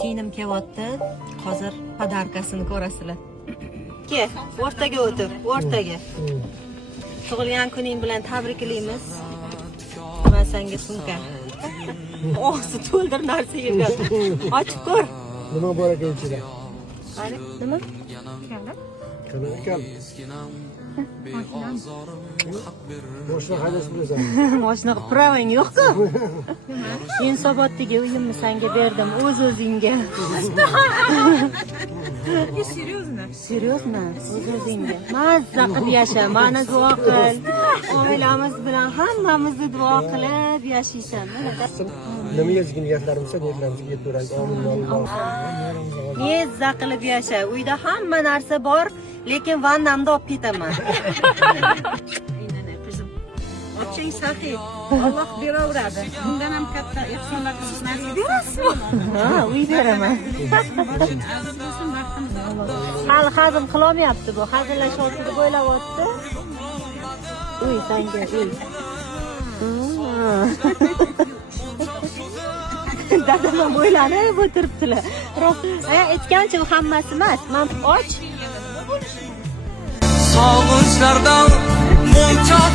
Singlim kelyapti. Hozir podarkasini ko'rasizlar. Ke, o'rtaga o'tir, o'rtaga. Tug'ilgan kuning bilan tabriklaymiz. Men senga sumka. Og'zi to'ldir narsa yegan. Ochib ko'r. Nima bor ekan ichida? Qani, nima? Qani ekan? Boshqa haydаш bilasan. Mashina qilib pravang yo'q-ku. Yunusoboddagi uyimni senga berdim, o'z-o'zingga. Серьезно? O'z-o'zingga. Mazza qilib yasha, meni duo qil. Oilamiz bilan hammamizni duo qilib yashaysan. Nima yozgan niyatlarimiz niyatlarimizga yetaveradi. Amin. Nezza qilib yasha. Uyda hamma narsa bor, lekin vannamda olib ketaman. Oching saxiy. Alloh beraveradi. Bundan ham katta ehsonlar qilib nasib berasizmi? Ha, uy beraman. Hali hazm qilolmayapti bu. Hazillashyapti deb o'ylayapti. Uy, senga uy. Dadam o'ylanib o'tiribdilar. Aytgancha u hammasi emas. Men och. Sog'inchlardan monchoq